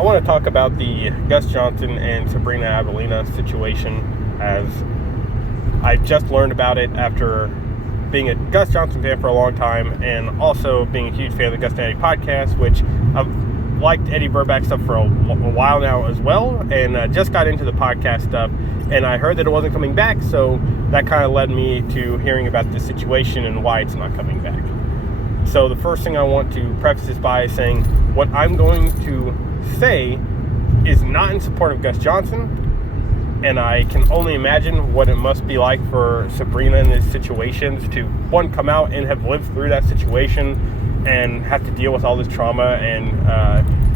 I want to talk about the Gus Johnson and Sabrina situation, as I just learned about it after being a Gus Johnson fan for a long time and also being a huge fan of the Gus and Eddie podcast, which I've liked Eddie Burback stuff for a while now as well, and just got into the podcast stuff, and I heard that it wasn't coming back, so that kind of led me to hearing about the situation and why it's not coming back. So the first thing I want to preface this by saying what I'm going to say is not in support of Gus Johnson, and I can only imagine what it must be like for Sabrina in these situations to, one, come out and have lived through that situation and have to deal with all this trauma and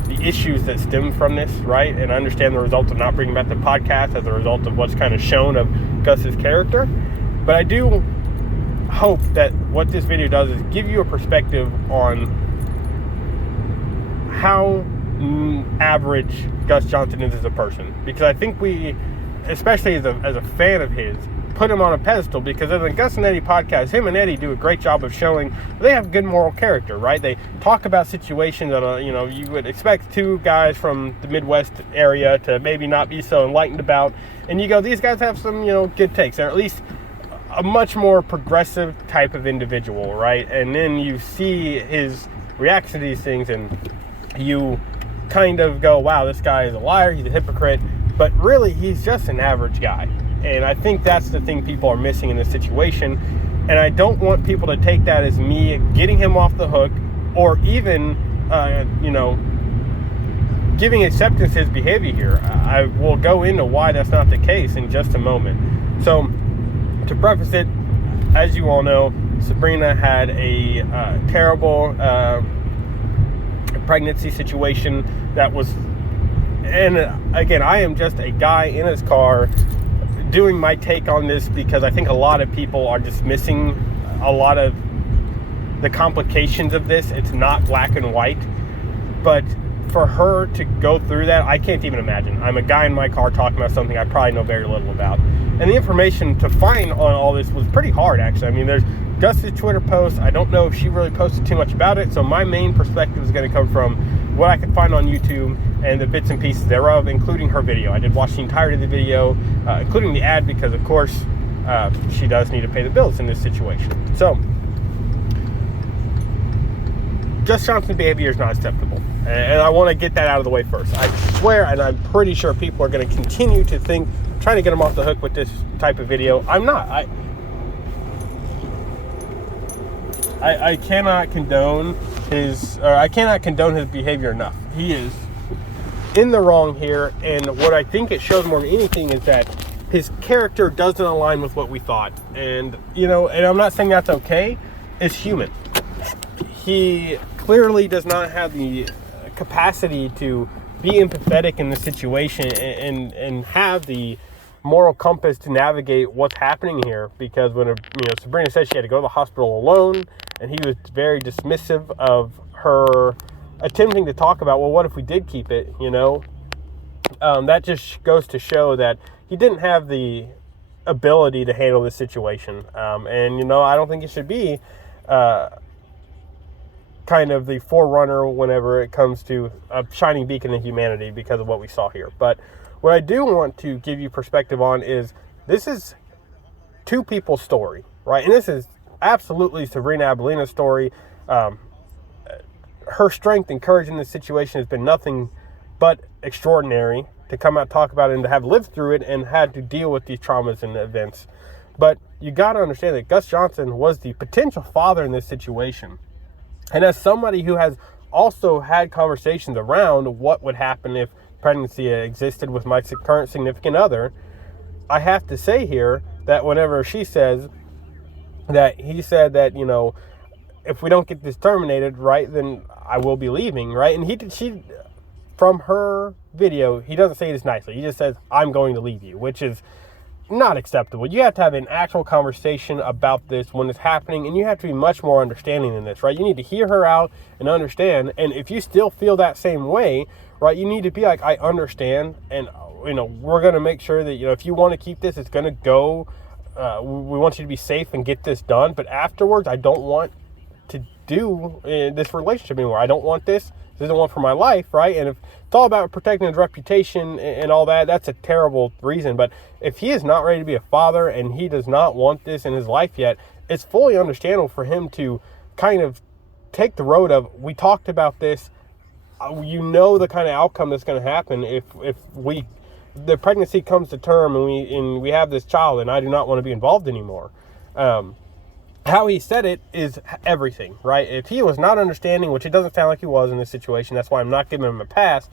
the issues that stem from this, right? And I understand the result of not bringing back the podcast as a result of what's kind of shown of Gus's character. But I do hope that what this video does is give you a perspective on how average Gus Johnson is as a person. Because I think we, especially as a fan of his, put him on a pedestal because in the Gus and Eddie podcast, him and Eddie do a great job of showing they have good moral character, right? They talk about situations that, you would expect two guys from the Midwest area to maybe not be so enlightened about. And you go, these guys have some, good takes. They're at least a much more progressive type of individual, right? And then you see his reaction to these things and you kind of go, wow, this guy is a liar, he's a hypocrite. But really, he's just an average guy. And I think that's the thing people are missing in this situation. And I don't want people to take that as me getting him off the hook or even, giving acceptance to his behavior here. I will go into why that's not the case in just a moment. So, to preface it, as you all know, Sabrina had a terrible pregnancy situation that was, and again, I am just a guy in his car doing my take on this because I think a lot of people are dismissing a lot of the complications of this. It's not black and white, but for her to go through that, I can't even imagine. I'm a guy in my car talking about something I probably know very little about. And the information to find on all this was pretty hard, actually. I mean, there's Gus's Twitter post. I don't know if she really posted too much about it, so my main perspective is going to come from what I could find on YouTube and the bits and pieces thereof, including her video. I did watch the entirety of the video, including the ad, because, of course, she does need to pay the bills in this situation. So, Gus Johnson's behavior is not acceptable. And I want to get that out of the way first. I swear, and I'm pretty sure people are going to continue to think, trying to get him off the hook with this type of video. I'm not. I cannot condone his behavior enough. He is in the wrong here, and what I think it shows more than anything is that his character doesn't align with what we thought. And, and I'm not saying that's okay. It's human. He clearly does not have the capacity to be empathetic in the situation and have the moral compass to navigate what's happening here, because when Sabrina said she had to go to the hospital alone, and he was very dismissive of her attempting to talk about, well, what if we did keep it, that just goes to show that he didn't have the ability to handle this situation. And I don't think it should be kind of the forerunner whenever it comes to a shining beacon of humanity because of what we saw here. But what I do want to give you perspective on is this is two people's story, right? And this is absolutely Sabrina Abelina's story. Her strength and courage in this situation has been nothing but extraordinary to come out, talk about it, and to have lived through it and had to deal with these traumas and events. But you got to understand that Gus Johnson was the potential father in this situation. And as somebody who has also had conversations around what would happen if pregnancy existed with my current significant other, I have to say here that whenever she says that he said that, if we don't get this terminated, right, then I will be leaving, right? And she, from her video, he doesn't say this nicely. He just says, I'm going to leave you, which is not acceptable. You have to have an actual conversation about this when it's happening, and you have to be much more understanding than this, right? You need to hear her out and understand, and if you still feel that same way, right, you need to be like, I understand, and, we're going to make sure that, if you want to keep this, it's going to go, we want you to be safe and get this done, but afterwards, I don't want to do in this relationship anymore. I don't want this. This isn't one for my life, right? And if it's all about protecting his reputation and all that, that's a terrible reason. But if he is not ready to be a father and he does not want this in his life yet, it's fully understandable for him to kind of take the road of, we talked about this, you know the kind of outcome that's going to happen if the pregnancy comes to term and we have this child and I do not want to be involved anymore. How he said it is everything, right? If he was not understanding, which it doesn't sound like he was in this situation, that's why I'm not giving him a pass.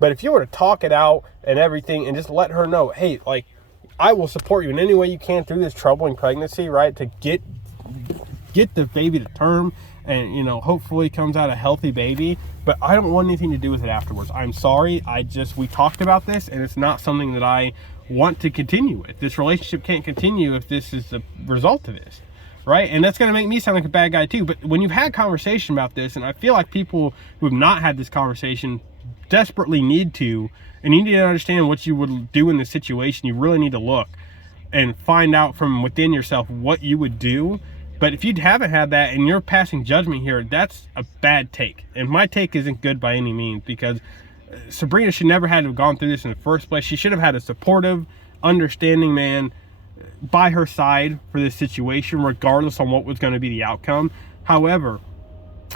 But if you were to talk it out and everything and just let her know, hey, like, I will support you in any way you can through this troubling pregnancy, right? To get the baby to term and, you know, hopefully comes out a healthy baby. But I don't want anything to do with it afterwards. I'm sorry. We talked about this and it's not something that I want to continue with. This relationship can't continue if this is the result of this. Right? And that's going to make me sound like a bad guy too. But when you've had conversation about this, and I feel like people who have not had this conversation desperately need to, and you need to understand what you would do in this situation. You really need to look and find out from within yourself what you would do. But if you haven't had that and you're passing judgment here, that's a bad take. And my take isn't good by any means, because Sabrina should never have gone through this in the first place. She should have had a supportive, understanding man by her side for this situation, regardless on what was going to be the outcome. However,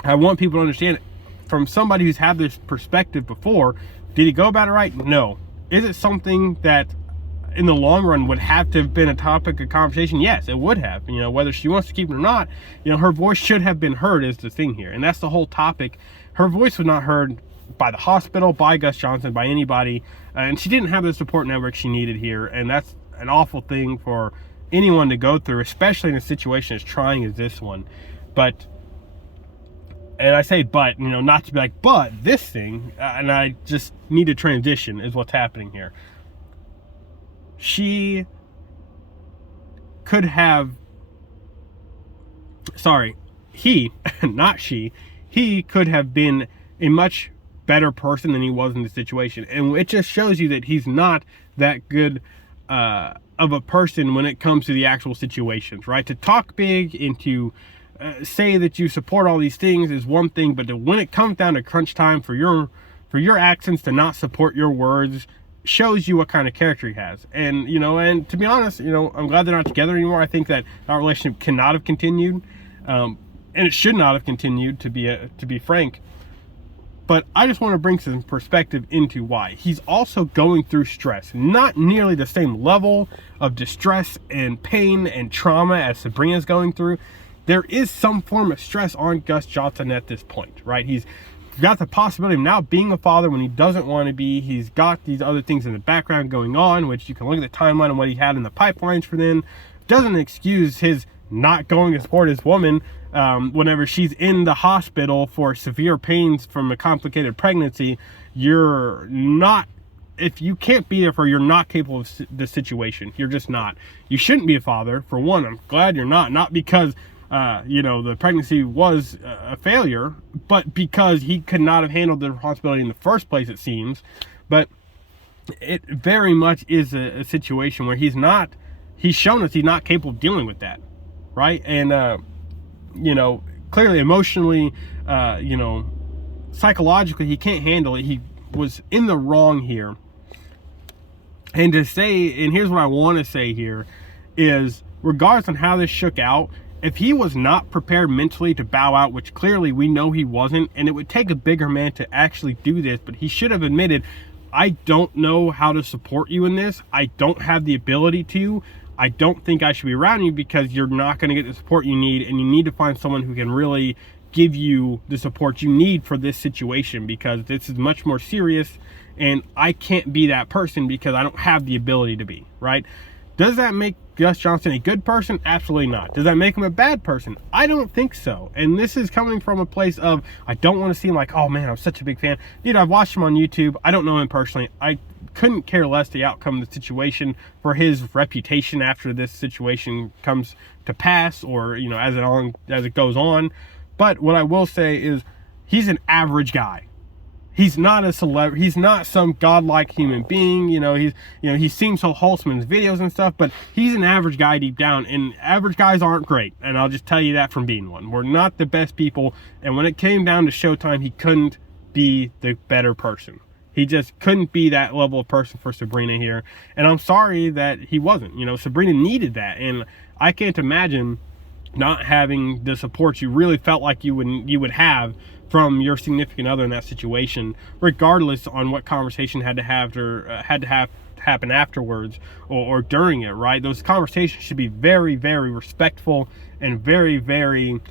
I want people to understand, from somebody who's had this perspective before, did he go about it right? No. Is it something that in the long run would have to have been a topic of conversation? Yes, it would have. You know, whether she wants to keep it or not, you know, her voice should have been heard is the thing here. And that's the whole topic. Her voice was not heard by the hospital, by Gus Johnson, by anybody. And she didn't have the support network she needed here. And that's an awful thing for anyone to go through, especially in a situation as trying as this one. But, and I say but, you know, not to be like, but this thing, and I just need to transition is what's happening here. She could have, sorry, he, not she, he could have been a much better person than he was in the situation. And it just shows you that he's not that good of a person when it comes to the actual situations, right? To talk big and to say that you support all these things is one thing, but when it comes down to crunch time for your actions to not support your words shows you what kind of character he has. And, you know, and to be honest, you know, I'm glad they're not together anymore. I think that our relationship cannot have continued, and it should not have continued, to be frank. But I just want to bring some perspective into why. He's also going through stress. Not nearly the same level of distress and pain and trauma as Sabrina's going through. There is some form of stress on Gus Johnson at this point, right? He's got the possibility of now being a father when he doesn't want to be. He's got these other things in the background going on, which you can look at the timeline and what he had in the pipelines for them. Doesn't excuse his not going to support his woman whenever she's in the hospital for severe pains from a complicated pregnancy. You're not, if you can't be there for her, you're not capable of the situation. You're just not. You shouldn't be a father. For one, I'm glad you're not because you know, the pregnancy was a failure, but because he could not have handled the responsibility in the first place, it seems. But it very much is a situation where he's shown us he's not capable of dealing with that, right? And you know, clearly emotionally, you know, psychologically, he can't handle it. He was in the wrong here. And to say, and here's what I want to say here, is regardless on how this shook out, if he was not prepared mentally to bow out, which clearly we know he wasn't, and it would take a bigger man to actually do this, but he should have admitted, I don't know how to support you in this. I don't have the ability to. I don't think I should be around you because you're not going to get the support you need, and you need to find someone who can really give you the support you need for this situation, because this is much more serious, and I can't be that person because I don't have the ability to be, right? Does that make Gus Johnson a good person? Absolutely not. Does that make him a bad person? I don't think so. And this is coming from a place of, I don't want to seem like, oh man, I'm such a big fan. Dude, I've watched him on YouTube. I don't know him personally. I couldn't care less the outcome of the situation for his reputation after this situation comes to pass, or, you know, as it goes on. But what I will say is he's an average guy. he's not a celebrity. He's not some godlike human being. He seems so wholesome in his videos and stuff, but he's an average guy deep down, and average guys aren't great. And I'll just tell you that from being one. We're not the best people. And when it came down to showtime, he couldn't be the better person. He just couldn't be that level of person for Sabrina here. And I'm sorry that he wasn't. Sabrina needed that. And I can't imagine not having the support you really felt like you would have from your significant other in that situation, regardless on what conversation had to happen afterwards or during it, right? Those conversations should be very, very respectful and very, very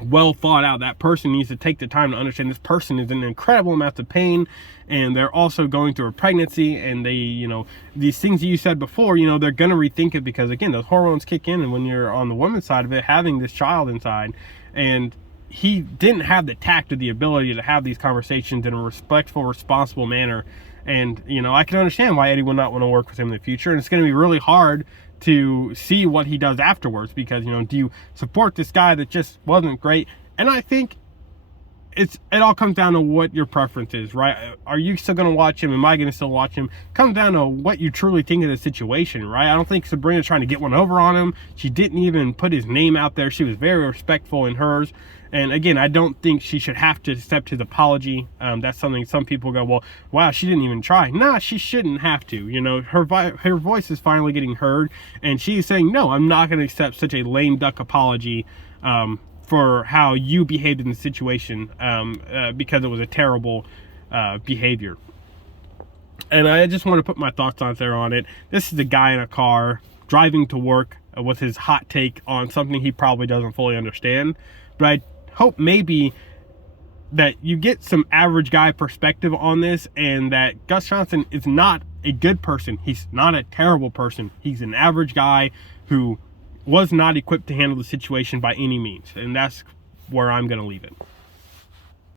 well thought out. That person needs to take the time to understand this person is in incredible amounts of pain, and they're also going through a pregnancy, and they, these things that you said before, they're going to rethink it, because again, those hormones kick in, and when you're on the woman's side of it, having this child inside, and he didn't have the tact or the ability to have these conversations in a respectful, responsible manner. And, I can understand why Eddie would not want to work with him in the future. And it's going to be really hard to see what he does afterwards, because, do you support this guy that just wasn't great? And I think it all comes down to what your preference is, right? Are you still going to watch him? Am I going to still watch him? It comes down to what you truly think of the situation, right? I don't think Sabrina's trying to get one over on him. She didn't even put his name out there. She was very respectful in hers. And again, I don't think she should have to accept his apology. That's something some people go, well, wow, she didn't even try. Nah, she shouldn't have to. Her voice is finally getting heard, and she's saying, no, I'm not going to accept such a lame duck apology for how you behaved in the situation, because it was a terrible behavior. And I just want to put my thoughts out there on it. This is a guy in a car driving to work with his hot take on something he probably doesn't fully understand. But I hope maybe that you get some average guy perspective on this, and that Gus Johnson is not a good person. He's not a terrible person. He's an average guy who was not equipped to handle the situation by any means. And that's where I'm going to leave it.